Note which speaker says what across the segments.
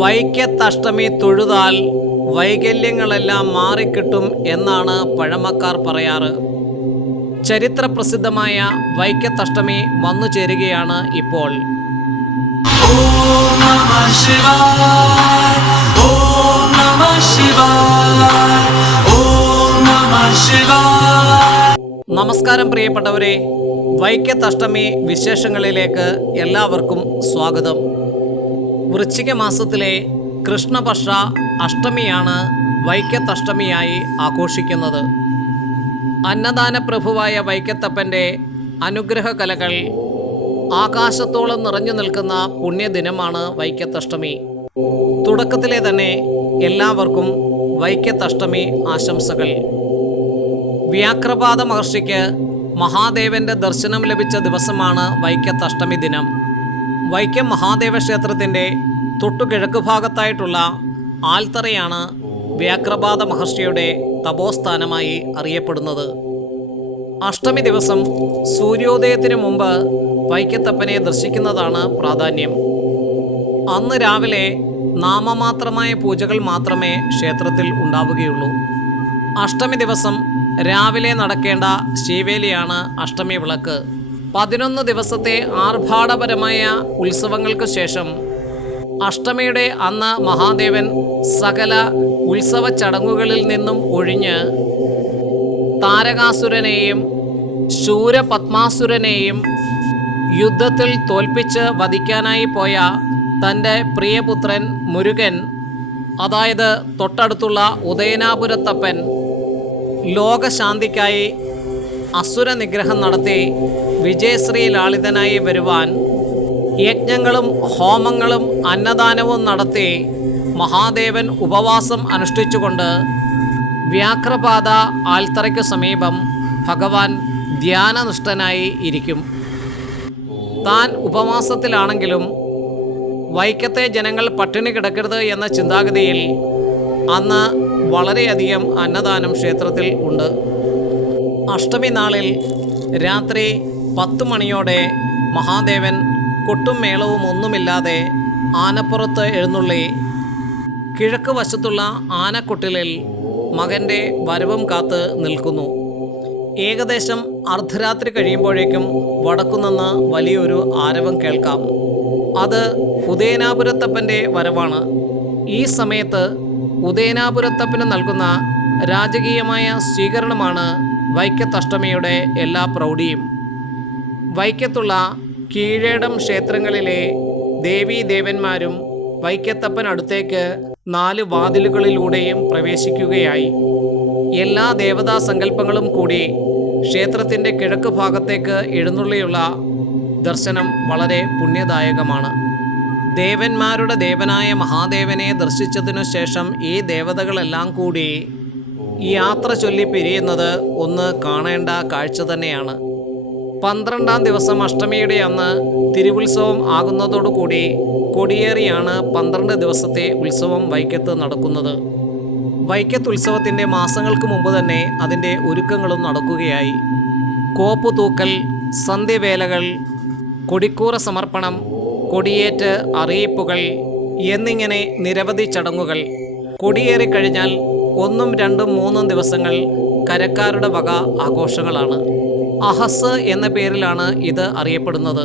Speaker 1: വൈക്കത്തഷ്ടമി തൊഴുതാൽ വൈകല്യങ്ങളെല്ലാം മാറിക്കിട്ടും എന്നാണ് പഴമക്കാർ പറയാറ് ചരിത്ര പ്രസിദ്ധമായ വൈക്കത്തഷ്ടമി വന്നു ചേരുകയാണ് ഇപ്പോൾ. നമസ്കാരം പ്രിയപ്പെട്ടവരെ വൈക്കത്തഷ്ടമി വിശേഷങ്ങളിലേക്ക് എല്ലാവർക്കും സ്വാഗതം വൃശ്ചിക മാസത്തിലെ കൃഷ്ണപക്ഷ അഷ്ടമിയാണ് വൈക്കത്തഷ്ടമിയായി ആഘോഷിക്കുന്നത്. അന്നദാന പ്രഭുവായ വൈക്കത്തപ്പന്റെ അനുഗ്രഹ കലകൾ ആകാശത്തോളം നിറഞ്ഞു നിൽക്കുന്ന പുണ്യദിനമാണ് വൈക്കത്തഷ്ടമി തുടക്കത്തിലെ തന്നെ എല്ലാവർക്കും വൈക്കത്തഷ്ടമി ആശംസകൾ. വ്യാക്രപാത മഹർഷിക്ക് മഹാദേവന്റെ ദർശനം ലഭിച്ച ദിവസമാണ് വൈക്കത്തഷ്ടമി ദിനം. വൈക്കം മഹാദേവ ക്ഷേത്രത്തിന്റെ തൊട്ടുകിഴക്ക് ഭാഗത്തായിട്ടുള്ള ആൽത്തറയാണ് വ്യാക്രപാത മഹർഷിയുടെ തപോസ്ഥാനമായി അറിയപ്പെടുന്നത്. അഷ്ടമി ദിവസം സൂര്യോദയത്തിന് മുമ്പ് വൈക്കത്തപ്പനെ ദർശിക്കുന്നതാണ് പ്രാധാന്യം. അന്ന് രാവിലെ നാമമാത്രമായ പൂജകൾ മാത്രമേ ക്ഷേത്രത്തിൽ ഉണ്ടാവുകയുള്ളൂ. അഷ്ടമി ദിവസം രാവിലെ നടക്കേണ്ട ശീവേലിയാണ് അഷ്ടമി വിളക്ക്. പതിനൊന്ന് ദിവസത്തെ ആർഭാടപരമായ ഉത്സവങ്ങൾക്ക് ശേഷം അഷ്ടമിയുടെ അന്ന് മഹാദേവൻ സകല ഉത്സവ ചടങ്ങുകളിൽ നിന്നും ഒഴിഞ്ഞ് താരകാസുരനെയും ശൂരപത്മാസുരനെയും യുദ്ധത്തിൽ തോൽപ്പിച്ച് വധിക്കാനായി പോയ തന്റെ പ്രിയപുത്രൻ മുരുകൻ അതായത് തൊട്ടടുത്തുള്ള ഉദയനാപുരത്തപ്പൻ ലോകശാന്തിക്കായി അസുരനിഗ്രഹം നടത്തി വിജയശ്രീ ലാളിതനായി വരുവാൻ യജ്ഞങ്ങളും ഹോമങ്ങളും അന്നദാനവും നടത്തി മഹാദേവൻ ഉപവാസം അനുഷ്ഠിച്ചുകൊണ്ട് വ്യാഘ്രപാത ആൽത്തറയ്ക്കു സമീപം ഭഗവാൻ ധ്യാനനിഷ്ഠനായി ഇരിക്കും. താൻ ഉപവാസത്തിലാണെങ്കിലും വൈക്കത്തെ ജനങ്ങൾ പട്ടിണി കിടക്കരുത് എന്ന ചിന്താഗതിയിൽ അന്ന് വളരെയധികം അന്നദാനം ക്ഷേത്രത്തിൽ ഉണ്ട്. അഷ്ടമി നാളിൽ രാത്രി പത്ത് മണിയോടെ മഹാദേവൻ കൊട്ടും മേളവും ഒന്നുമില്ലാതെ ആനപ്പുറത്ത് എഴുന്നള്ളി. കിഴക്ക് വശത്തുള്ള ആനക്കൊട്ടിലിൽ മകന്റെ വരവും കാത്ത് നിൽക്കുന്നു. ഏകദേശം അർദ്ധരാത്രി കഴിയുമ്പോഴേക്കും വടക്കുനിന്ന് വലിയൊരു ആരവം കേൾക്കാം. അത് ഉദയനാപുരത്തപ്പന്റെ വരവാണ്. ഈ സമയത്ത് ഉദയനാപുരത്തപ്പന് നൽകുന്ന രാജകീയമായ സ്വീകരണമാണ് വൈക്കത്തഷ്ടമിയുടെ എല്ലാ പ്രൗഢിയും. വൈക്കത്തുള്ള കീഴേടം ക്ഷേത്രങ്ങളിലെ ദേവീദേവന്മാരും വൈക്കത്തപ്പനടുത്തേക്ക് നാല് വാതിലുകളിലൂടെയും പ്രവേശിക്കുകയായി. എല്ലാ ദേവതാ സങ്കല്പങ്ങളും കൂടി ക്ഷേത്രത്തിന്റെ കിഴക്ക് ഭാഗത്തേക്ക് എഴുന്നള്ളിയുള്ള ദർശനം വളരെ പുണ്യദായകമാണ്. ദേവന്മാരുടെ ദേവനായ മഹാദേവനെ ദർശിച്ചതിനു ശേഷം ഈ ദേവതകളെല്ലാം കൂടി യാത്ര ചൊല്ലി പിരിയുന്നത് ഒന്ന് കാണേണ്ട കാഴ്ച തന്നെയാണ്. പന്ത്രണ്ടാം ദിവസം അഷ്ടമിയുടെ അന്ന് തിരുവുത്സവം ആകുന്നതോടുകൂടി കൊടിയേറിയാണ് പന്ത്രണ്ട് ദിവസത്തെ ഉത്സവം വൈക്കത്ത് നടക്കുന്നത്. വൈക്കത്ത് ഉത്സവത്തിന്റെ മാസങ്ങൾക്ക് മുമ്പ് തന്നെ അതിന്റെ ഒരുക്കങ്ങളും നടക്കുകയായി. കോപ്പ് തൂക്കൽ സന്ധ്യവേലകൾ കൊടിക്കൂറ സമർപ്പണം കൊടിയേറ്റ് അറിയിപ്പുകൾ എന്നിങ്ങനെ നിരവധി ചടങ്ങുകൾ. കൊടിയേറിക്കഴിഞ്ഞാൽ ഒന്നും രണ്ടും മൂന്നും ദിവസങ്ങൾ കരക്കാരുടെ വക ആഘോഷങ്ങളാണ്. അഹസ് എന്ന പേരിലാണ് ഇത് അറിയപ്പെടുന്നത്.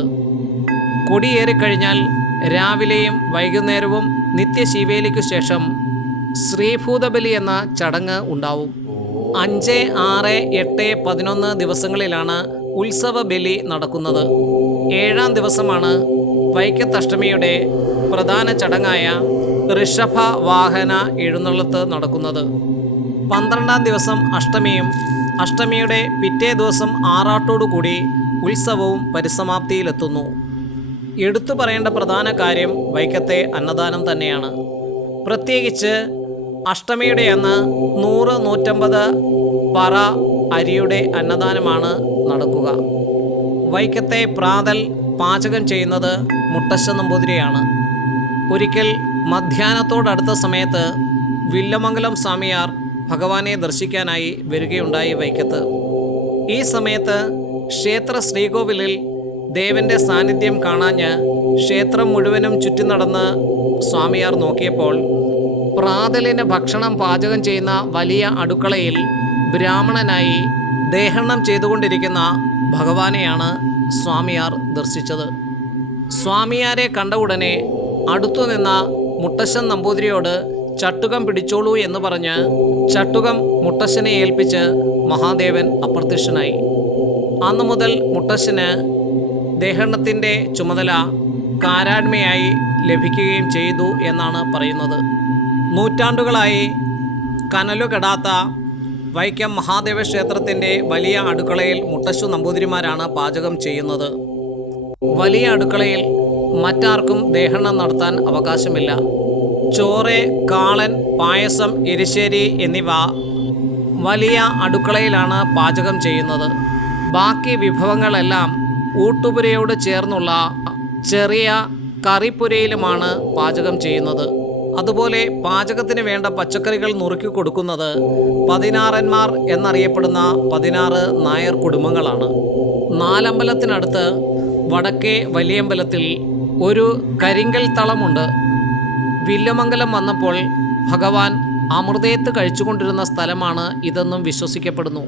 Speaker 1: കൊടിയേറിക്കഴിഞ്ഞാൽ രാവിലെയും വൈകുന്നേരവും നിത്യശിവേലിക്കു ശേഷം ശ്രീഭൂതബലി എന്ന ചടങ്ങ് ഉണ്ടാവും. അഞ്ച് ആറ് എട്ട് പതിനൊന്ന് ദിവസങ്ങളിലാണ് ഉത്സവ ബലി നടക്കുന്നത്. ഏഴാം ദിവസമാണ് വൈക്കത്തഷ്ടമിയുടെ പ്രധാന ചടങ്ങായ ഋഷഭ വാഹന എഴുന്നള്ളത്ത് നടക്കുന്നത്. പന്ത്രണ്ടാം ദിവസം അഷ്ടമിയും അഷ്ടമിയുടെ പിറ്റേ ദിവസം ആറാട്ടോടുകൂടി ഉത്സവവും പരിസമാപ്തിയിലെത്തുന്നു. എടുത്തു പറയേണ്ട പ്രധാന കാര്യം വൈക്കത്തെ അന്നദാനം തന്നെയാണ്. പ്രത്യേകിച്ച് അഷ്ടമിയുടെ അന്ന് നൂറ് നൂറ്റമ്പത് പറ അരിയുടെ അന്നദാനമാണ് നടക്കുക. വൈക്കത്തെ പ്രാതൽ പാചകം ചെയ്യുന്നത് മുട്ടശ്ശ നമ്പൂതിരിയാണ്. ഒരിക്കൽ മധ്യാഹ്നത്തോടടുത്ത സമയത്ത് വില്ലമംഗലം സ്വാമിയാർ ഭഗവാനെ ദർശിക്കാനായി വരികയുണ്ടായി വൈക്കത്ത്. ഈ സമയത്ത് ക്ഷേത്ര ശ്രീകോവിലിൽ ദേവന്റെ സാന്നിധ്യം കാണാഞ്ഞ് ക്ഷേത്രം മുഴുവനും ചുറ്റി നടന്ന് സ്വാമിയാർ നോക്കിയപ്പോൾ പ്രാതലിന് ഭക്ഷണം പാചകം ചെയ്യുന്ന വലിയ അടുക്കളയിൽ ബ്രാഹ്മണനായി ദേഹണം ചെയ്തുകൊണ്ടിരിക്കുന്ന ഭഗവാനെയാണ് സ്വാമിയാർ ദർശിച്ചത്. സ്വാമിയാരെ കണ്ട ഉടനെ അടുത്തുനിന്ന മുട്ടശ്ശൻ നമ്പൂതിരിയോട് ചട്ടുകം പിടിച്ചോളൂ എന്ന് പറഞ്ഞ് ചട്ടുകം മുത്തശ്ശനെ ഏൽപ്പിച്ച് മഹാദേവൻ അപ്രത്യക്ഷനായി. അന്ന് മുതൽ മുത്തശ്ശന് ദേഹണത്തിന്റെ ചുമതല കാരാൺമയായി ലഭിക്കുകയും ചെയ്തു എന്നാണ് പറയുന്നത്. നൂറ്റാണ്ടുകളായി കനലുകെടാത്ത വൈക്കം മഹാദേവ ക്ഷേത്രത്തിന്റെ വലിയ അടുക്കളയിൽ മുട്ടശ്ശു നമ്പൂതിരിമാരാണ് പാചകം ചെയ്യുന്നത്. വലിയ അടുക്കളയിൽ മറ്റാർക്കും ദേഹണം നടത്താൻ അവകാശമില്ല. ചോറ് കാളൻ പായസം എരിശ്ശേരി എന്നിവ വലിയ അടുക്കളയിലാണ് പാചകം ചെയ്യുന്നത്. ബാക്കി വിഭവങ്ങളെല്ലാം ഊട്ടുപുരയോട് ചേർന്നുള്ള ചെറിയ കറിപ്പുരയിലുമാണ് പാചകം ചെയ്യുന്നത്. അതുപോലെ പാചകത്തിന് വേണ്ട പച്ചക്കറികൾ നുറുക്കി കൊടുക്കുന്നത് പതിനാറന്മാർ എന്നറിയപ്പെടുന്ന പതിനാറ് നായർ കുടുംബങ്ങളാണ്. നാലമ്പലത്തിനടുത്ത് വടക്കേ വലിയമ്പലത്തിൽ ഒരു കരിങ്കൽ തളമുണ്ട്. വില്യമംഗലം വന്നപ്പോൾ ഭഗവാൻ അമൃതേത്ത് കഴിച്ചുകൊണ്ടിരുന്ന സ്ഥലമാണ് ഇതെന്നും വിശ്വസിക്കപ്പെടുന്നു.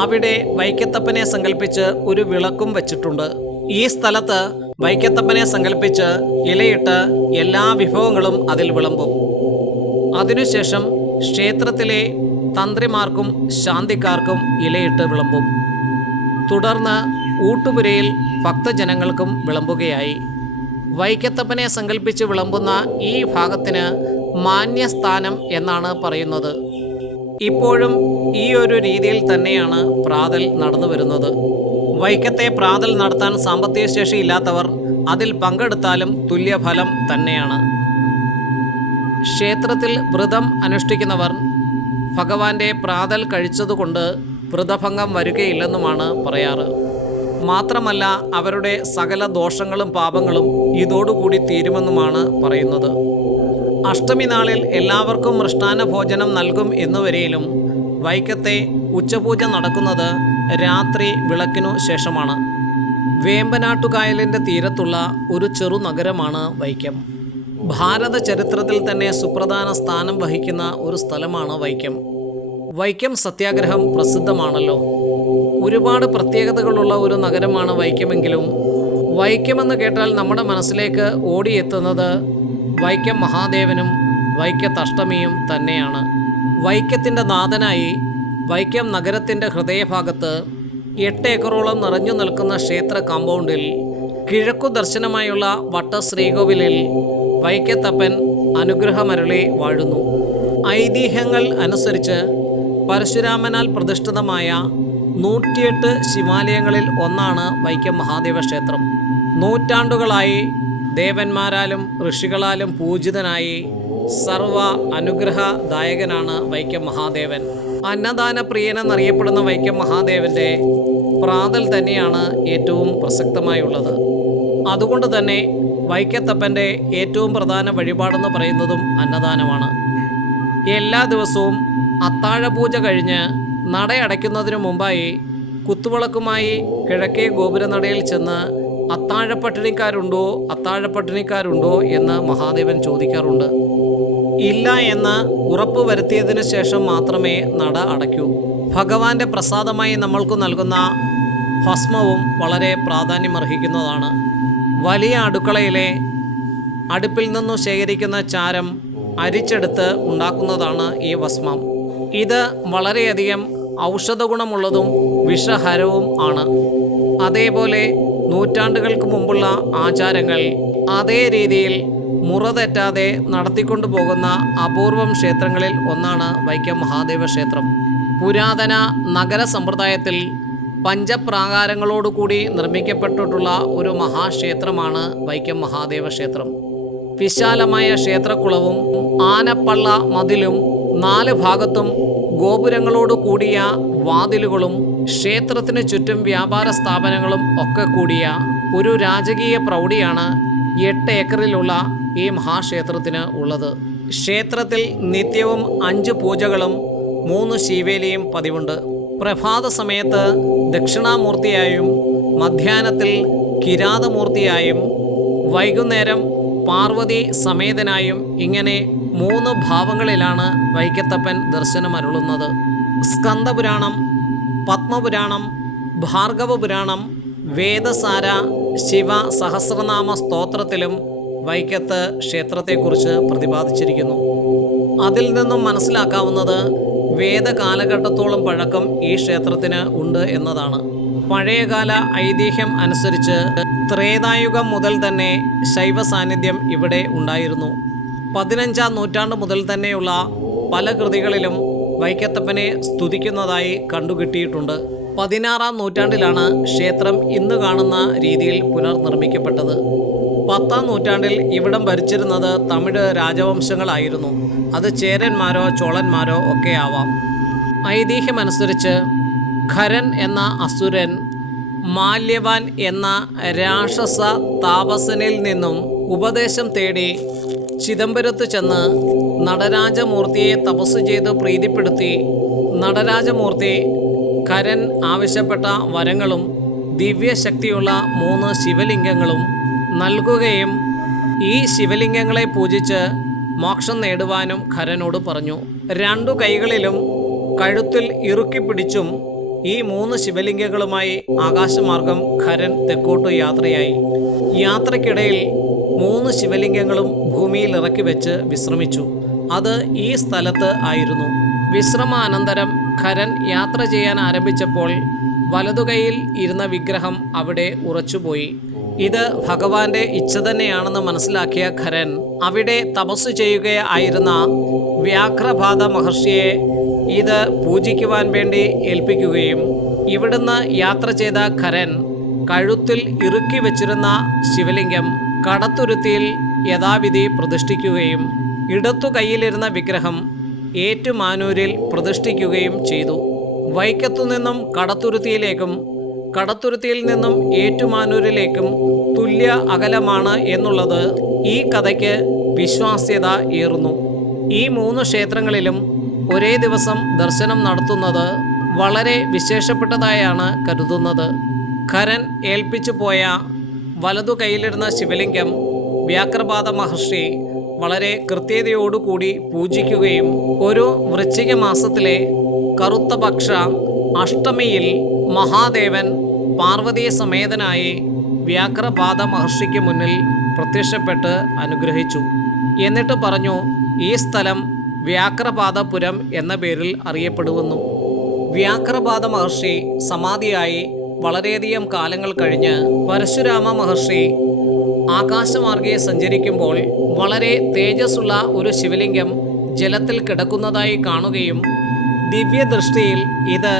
Speaker 1: അവിടെ വൈക്കത്തപ്പനെ സങ്കല്പിച്ച് ഒരു വിളക്കും വച്ചിട്ടുണ്ട്. ഈ സ്ഥലത്ത് വൈക്കത്തപ്പനെ സങ്കല്പിച്ച് ഇലയിട്ട് എല്ലാ വിഭവങ്ങളും അതിൽ വിളമ്പും. അതിനുശേഷം ക്ഷേത്രത്തിലെ തന്ത്രിമാർക്കും ശാന്തിക്കാർക്കും ഇലയിട്ട് വിളമ്പും. തുടർന്ന് ഊട്ടുപുരയിൽ ഭക്തജനങ്ങൾക്കും വിളമ്പുകയായി. വൈക്കത്തപ്പനെ സങ്കല്പിച്ച് വിളമ്പുന്ന ഈ ഭാഗത്തിന് മാന്യസ്ഥാനം എന്നാണ് പറയുന്നത്. ഇപ്പോഴും ഈ ഒരു രീതിയിൽ തന്നെയാണ് പ്രാതൽ നടന്നു വരുന്നത്. വൈക്കത്തെ പ്രാതൽ നടത്താൻ സാമ്പത്തിക ശേഷി ഇല്ലാത്തവർ അതിൽ പങ്കെടുത്താലും തുല്യഫലം തന്നെയാണ്. ക്ഷേത്രത്തിൽ വ്രതം അനുഷ്ഠിക്കുന്നവർ ഭഗവാന്റെ പ്രാതൽ കഴിച്ചതുകൊണ്ട് വ്രതഭംഗം വരികയില്ലെന്നുമാണ് പറയാറ്. മാത്രമല്ല അവരുടെ സകല ദോഷങ്ങളും പാപങ്ങളും ഇതോടുകൂടി തീരുമെന്നുമാണ് പറയുന്നത്. അഷ്ടമി നാളിൽ എല്ലാവർക്കും മൃഷ്ടാന ഭോജനം നൽകും എന്നുവരെയും വൈക്കത്തെ ഉച്ചപൂജ നടക്കുന്നത് രാത്രി വിളക്കിനു ശേഷമാണ്. വേമ്പനാട്ടുകായലിന്റെ തീരത്തുള്ള ഒരു ചെറു നഗരമാണ് വൈക്കം. ഭാരത ചരിത്രത്തിൽ തന്നെ സുപ്രധാന സ്ഥാനം വഹിക്കുന്ന ഒരു സ്ഥലമാണ് വൈക്കം. വൈക്കം സത്യാഗ്രഹം പ്രസിദ്ധമാണല്ലോ. ഒരുപാട് പ്രത്യേകതകളുള്ള ഒരു നഗരമാണ് വൈക്കമെങ്കിലും വൈക്കമെന്ന് കേട്ടാൽ നമ്മുടെ മനസ്സിലേക്ക് ഓടിയെത്തുന്നത് വൈക്കം മഹാദേവനും വൈക്കത്തഷ്ടമിയും തന്നെയാണ്. വൈക്കത്തിന്റെ നാഥനായി വൈക്കം നഗരത്തിന്റെ ഹൃദയഭാഗത്ത് എട്ട് ഏക്കറോളം നിറഞ്ഞു നിൽക്കുന്ന ക്ഷേത്ര കോമ്പൗണ്ടിൽ കിഴക്കു ദർശനമായുള്ള വട്ട ശ്രീകോവിലിൽ വൈക്കത്തപ്പൻ അനുഗ്രഹമരളി വാഴുന്നു. ഐതിഹ്യങ്ങൾ അനുസരിച്ച് പരശുരാമനാൽ പ്രതിഷ്ഠിതമായ നൂറ്റിയെട്ട് ശിവാലയങ്ങളിൽ ഒന്നാണ് വൈക്കം മഹാദേവ ക്ഷേത്രം നൂറ്റാണ്ടുകളായി ദേവന്മാരാലും ഋഷികളാലും പൂജിതനായി സർവ അനുഗ്രഹദായകനാണ് വൈക്കം മഹാദേവൻ. അന്നദാന പ്രിയനെന്നറിയപ്പെടുന്ന വൈക്കം മഹാദേവന്റെ പ്രാതൽ തന്നെയാണ് ഏറ്റവും പ്രസക്തമായുള്ളത്. അതുകൊണ്ട് തന്നെ വൈക്കത്തപ്പന്റെ ഏറ്റവും പ്രധാന വഴിപാടെന്ന് പറയുന്നതും അന്നദാനമാണ്. എല്ലാ ദിവസവും അത്താഴപൂജ കഴിഞ്ഞ് നടയടയ്ക്കുന്നതിനു മുമ്പായി കുത്തുവിളക്കുമായി കിഴക്കേ ഗോപുരനടയിൽ ചെന്ന് അത്താഴപ്പട്ടിണിക്കാരുണ്ടോ? അത്താഴപ്പട്ടിണിക്കാരുണ്ടോ? എന്ന് മഹാദേവൻ ചോദിക്കാറുണ്ട്. ഇല്ല എന്ന് ഉറപ്പ് വരുത്തിയതിനു ശേഷം മാത്രമേ നട അടയ്ക്കൂ. ഭഗവാന്റെ പ്രസാദമായി നമ്മൾക്ക് നൽകുന്ന ഭസ്മവും വളരെ പ്രാധാന്യമർഹിക്കുന്നതാണ്. വലിയ അടുക്കളയിലെ അടുപ്പിൽ നിന്നു ശേഖരിക്കുന്ന ചാരം അരിച്ചെടുത്ത് ഉണ്ടാക്കുന്നതാണ് ഈ ഭസ്മം. ഇത് വളരെയധികം ഔഷധ ഗുണമുള്ളതും വിഷഹരവും ആണ്. അതേപോലെ നൂറ്റാണ്ടുകൾക്ക് മുമ്പുള്ള ആചാരങ്ങൾ അതേ രീതിയിൽ മുറ തെറ്റാതെ നടത്തിക്കൊണ്ടു പോകുന്ന അപൂർവം ക്ഷേത്രങ്ങളിൽ ഒന്നാണ് വൈക്കം മഹാദേവ ക്ഷേത്രം. പുരാതന നഗര സമ്പ്രദായത്തിൽ പഞ്ചപ്രാകാരങ്ങളോടുകൂടി നിർമ്മിക്കപ്പെട്ടിട്ടുള്ള ഒരു മഹാക്ഷേത്രമാണ് വൈക്കം മഹാദേവ ക്ഷേത്രം. വിശാലമായ ക്ഷേത്രക്കുളവും ആനപ്പള്ള മതിലും നാല് ഭാഗത്തും ഗോപുരങ്ങളോട് കൂടിയ വാതിലുകളും ക്ഷേത്രത്തിന് ചുറ്റും വ്യാപാര സ്ഥാപനങ്ങളും ഒക്കെ കൂടിയ ഒരു രാജകീയ പ്രൗഢിയാണ് എട്ട് ഏക്കറിലുള്ള ഈ മഹാക്ഷേത്രത്തിന് ഉള്ളത്. ക്ഷേത്രത്തിൽ നിത്യവും അഞ്ച് പൂജകളും മൂന്ന് ശിവേലിയും പതിവുണ്ട്. പ്രഭാത സമയത്ത് ദക്ഷിണാമൂർത്തിയായും മധ്യാഹ്നത്തിൽ കിരാതമൂർത്തിയായും വൈകുന്നേരം പാർവതി സമേതനായും ഇങ്ങനെ മൂന്ന് ഭാവങ്ങളിലാണ് വൈക്കത്തപ്പൻ ദർശനമരുളുന്നത്. സ്കന്ദപുരാണം പത്മപുരാണം ഭാർഗവ പുരാണം വേദസാര ശിവ സഹസ്രനാമ സ്തോത്രത്തിലും വൈക്കത്ത് ക്ഷേത്രത്തെക്കുറിച്ച് പ്രതിപാദിച്ചിരിക്കുന്നു. അതിൽ നിന്നും മനസ്സിലാക്കാവുന്നത് വേദകാലഘട്ടത്തോളം പഴക്കം ഈ ക്ഷേത്രത്തിന് ഉണ്ട് എന്നതാണ്. പഴയകാല ഐതിഹ്യം അനുസരിച്ച് ത്രേതായുഗം മുതൽ തന്നെ ശൈവ സാന്നിധ്യം ഇവിടെ ഉണ്ടായിരുന്നു. പതിനഞ്ചാം നൂറ്റാണ്ട് മുതൽ തന്നെയുള്ള പല കൃതികളിലും വൈക്കത്തപ്പനെ സ്തുതിക്കുന്നതായി കണ്ടുകിട്ടിയിട്ടുണ്ട്. പതിനാറാം നൂറ്റാണ്ടിലാണ് ക്ഷേത്രം ഇന്ന് കാണുന്ന രീതിയിൽ പുനർനിർമ്മിക്കപ്പെട്ടത്. പത്താം നൂറ്റാണ്ടിൽ ഇവിടം ഭരിച്ചിരുന്നത് തമിഴ് രാജവംശങ്ങളായിരുന്നു. അത് ചേരന്മാരോ ചോളന്മാരോ ഒക്കെ ആവാം. ഐതിഹ്യമനുസരിച്ച് ഖരൻ എന്ന അസുരൻ മാല്യവാൻ എന്ന രാക്ഷസ താപസനിൽ നിന്നും ഉപദേശം തേടി ചിദംബരത്ത് ചെന്ന് നടരാജമൂർത്തിയെ തപസ് ചെയ്ത് പ്രീതിപ്പെടുത്തി നടരാജമൂർത്തി കരൻ ആവശ്യപ്പെട്ട വരങ്ങളും ദിവ്യശക്തിയുള്ള മൂന്ന് ശിവലിംഗങ്ങളും നൽകുകയും ഈ ശിവലിംഗങ്ങളെ പൂജിച്ച് മോക്ഷം നേടുവാനും ഖരനോട് പറഞ്ഞു. രണ്ടു കൈകളിലും കഴുത്തിൽ ഇറുക്കി പിടിച്ചും ഈ മൂന്ന് ശിവലിംഗങ്ങളുമായി ആകാശമാർഗം ഖരൻ തെക്കോട്ട് യാത്രയായി. യാത്രക്കിടയിൽ മൂന്ന് ശിവലിംഗങ്ങളും ഭൂമിയിൽ ഇറക്കി വെച്ച് വിശ്രമിച്ചു. അത് ഈ സ്ഥലത്ത് ആയിരുന്നു. വിശ്രമാനന്തരം ഖരൻ യാത്ര ചെയ്യാൻ ആരംഭിച്ചപ്പോൾ വലതുകൈയിൽ ഇരുന്ന വിഗ്രഹം അവിടെ ഉറച്ചുപോയി. ഇത് ഭഗവാന്റെ ഇച്ഛ തന്നെയാണെന്ന് മനസ്സിലാക്കിയ ഖരൻ അവിടെ തപസ് ചെയ്യുകയായിരുന്ന വ്യാഘ്രബാധ മഹർഷിയെ ഇത് പൂജിക്കുവാൻ വേണ്ടി ഏൽപ്പിക്കുകയും ഇവിടുന്ന് യാത്ര ചെയ്ത ഖരൻ കഴുത്തിൽ ഇറുക്കി വച്ചിരുന്ന ശിവലിംഗം കടത്തുരുത്തിയിൽ യഥാവിധി പ്രതിഷ്ഠിക്കുകയും ഇടത്തു കൈയിലിരുന്ന വിഗ്രഹം ഏറ്റുമാനൂരിൽ പ്രതിഷ്ഠിക്കുകയും ചെയ്തു. വൈക്കത്തു നിന്നും കടത്തുരുത്തിയിലേക്കും കടത്തുരുത്തിയിൽ നിന്നും ഏറ്റുമാനൂരിലേക്കും തുല്യ അകലമാണ് എന്നുള്ളത് ഈ കഥയ്ക്ക് വിശ്വാസ്യത ഏറുന്നു. ഈ മൂന്ന് ക്ഷേത്രങ്ങളിലും ഒരേ ദിവസം ദർശനം നടത്തുന്നത് വളരെ വിശേഷപ്പെട്ടതായാണ് കരുതുന്നത്. ഖരൻ ഏൽപ്പിച്ചു പോയ വലതു കയ്യിലിരുന്ന ശിവലിംഗം വ്യാക്രപാത മഹർഷി വളരെ കൃത്യതയോടുകൂടി പൂജിക്കുകയും ഒരു വൃശ്ചിക മാസത്തിലെ കറുത്ത പക്ഷ അഷ്ടമിയിൽ മഹാദേവൻ പാർവതീ സമേതനായി വ്യാഘ്രപാത മഹർഷിക്ക് മുന്നിൽ പ്രത്യക്ഷപ്പെട്ട് അനുഗ്രഹിച്ചു. എന്നിട്ട് പറഞ്ഞു ഈ സ്ഥലം വ്യാഘ്രപാദപുരം എന്ന പേരിൽ അറിയപ്പെടുന്നു. വ്യാക്രപാദ മഹർഷി സമാധിയായി വളരെയധികം കാലങ്ങൾ കഴിഞ്ഞ് പരശുരാമ മഹർഷി ആകാശമാർഗെ സഞ്ചരിക്കുമ്പോൾ വളരെ തേജസ്സുള്ള ഒരു ശിവലിംഗം ജലത്തിൽ കിടക്കുന്നതായി കാണുകയും ദിവ്യദൃഷ്ടിയിൽ ഇത്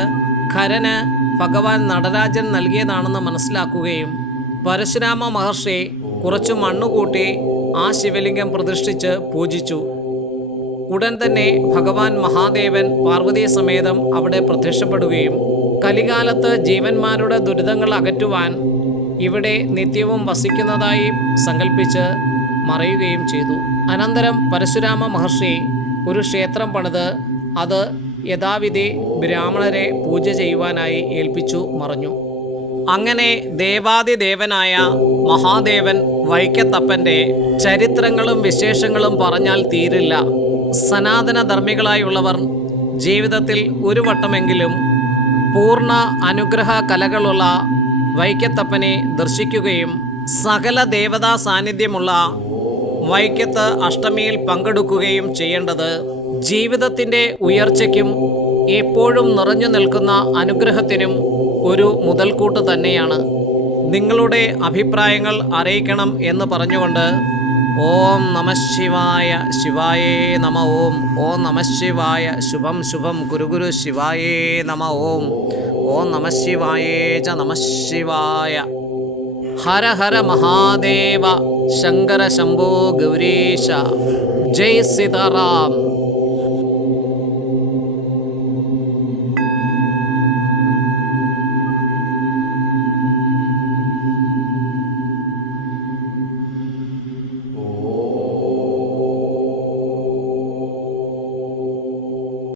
Speaker 1: ഖരന് ഭഗവാൻ നടരാജൻ നൽകിയതാണെന്ന് മനസ്സിലാക്കുകയും പരശുരാമ മഹർഷി കുറച്ചു മണ്ണുകൂട്ടി ആ ശിവലിംഗം പ്രതിഷ്ഠിച്ച് പൂജിച്ചു. ഉടൻ തന്നെ ഭഗവാൻ മഹാദേവൻ പാർവതി സമേതം അവിടെ പ്രത്യക്ഷപ്പെടുകയും കലികാലത്ത് ജീവന്മാരുടെ ദുരിതങ്ങൾ അകറ്റുവാൻ ഇവിടെ നിത്യവും വസിക്കുന്നതായി സങ്കല്പിച്ച് മറയുകയും ചെയ്തു. അനന്തരം പരശുരാമ മഹർഷി ഒരു ക്ഷേത്രം പണിത് അത് യഥാവിധി ബ്രാഹ്മണരെ പൂജ ചെയ്യുവാനായി ഏൽപ്പിച്ചു മറഞ്ഞു. അങ്ങനെ ദേവാദിദേവനായ മഹാദേവൻ വൈക്കത്തപ്പന്റെ ചരിത്രങ്ങളും വിശേഷങ്ങളും പറഞ്ഞാൽ തീരില്ല. സനാതന ധർമ്മികളായുള്ളവർ ജീവിതത്തിൽ ഒരു വട്ടമെങ്കിലും പൂർണ അനുഗ്രഹ കലകളുള്ള വൈക്കത്തപ്പനെ ദർശിക്കുകയും സകല ദേവതാ സാന്നിധ്യമുള്ള വൈക്കത്ത് അഷ്ടമിയിൽ പങ്കെടുക്കുകയും ചെയ്യേണ്ടത് ജീവിതത്തിന്റെ ഉയർച്ചയ്ക്കും എപ്പോഴും നിറഞ്ഞു നിൽക്കുന്ന അനുഗ്രഹത്തിനും ഒരു മുതൽക്കൂട്ട് തന്നെയാണ്. നിങ്ങളുടെ അഭിപ്രായങ്ങൾ അറിയിക്കണം എന്ന് പറഞ്ഞുകൊണ്ട് ഓം നമ ശിവായ ശിവായേ നമ ഓം. ഓം നമ ശിവായ ശുഭം ശുഭം ഗുരു ഗുരു ശിവായേ നമ ഓം. ഓം നമ ശിവായേ ച നമ ശിവായ. ഹര ഹര മഹാദേവ ശങ്കര ശംഭോ ഗൗരീശ. ജയ് സീതാറാം.